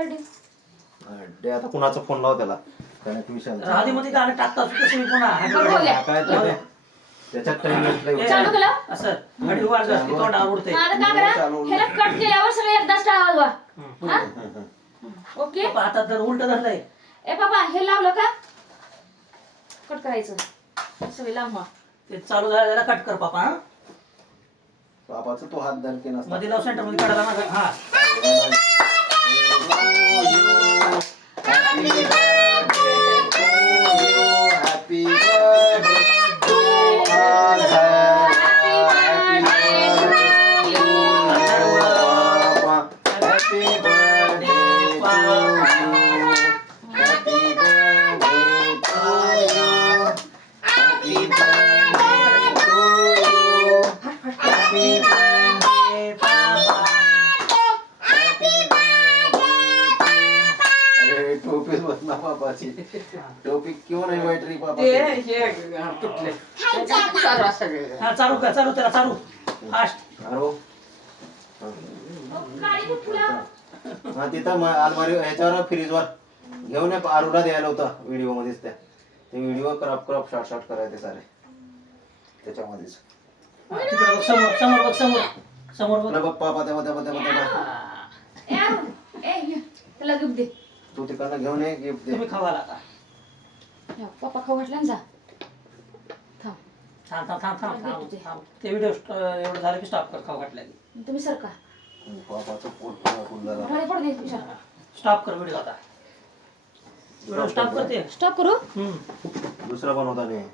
Birthday आता कुणाचा phone लाव त्याला त्याने विषय राधेमध्ये गाणं टाकतात कसं पुन्हा काय ते त्याच्यात टाइम घेतलाय चालू केलं असं घडी वाजत असते तोंडावर उडते आता काय करा ह्याला कट केल्यावर सगळे एकदाच टाळवा हा ओके आता तर उलट धरलंय ए पापा हे लावलं का कट करायचं सगळे लांब व्हा ते चालू झालं त्याला कट कर पापा हा बाबाचा तो हात धर की नसता मध्ये लव सेंटर मध्ये काढला ना हा happy birthday to happy birthday happy birthday to you happy birthday to you happy birthday papa अरे टोपी बसना पापाची टोपी क्यों नाही बैटरी पापा तुटले हा चालू कर चालू त्याला चालू फास्ट अरो काळी कुठं फुलं? हा तिथं अलमारी ह्याच्यावर फ्रीजवर घेऊन ये आरूला द्यायला होता व्हिडिओ मध्येच त्या ते व्हिडिओ क्रॉप शॉर्ट करायचे सारे त्याच्यामध्येच तिकडे बघ समोर समोर बघ समोर समोर बघ बघ पापा तेव्हा ए अरुण, ए ये, त्याला गिफ्ट दे तू तिकडनं घेऊन ये गिफ्ट दे तुम्ही खावाला आता या, पप्पा खाऊ घातला ना जा थांब थांब थांब थांब थांब थांब थांब ते व्हिडिओ एवढं झालं की स्टॉप कर खाऊ घातल्या तुम्ही सरका पापाचं पोट फुल झालं राहिले पडू दे विशाल स्टॉप कर व्हिडिओ आता व्हिडिओ स्टॉप करते स्टॉप करू दुसरा बनवता नाही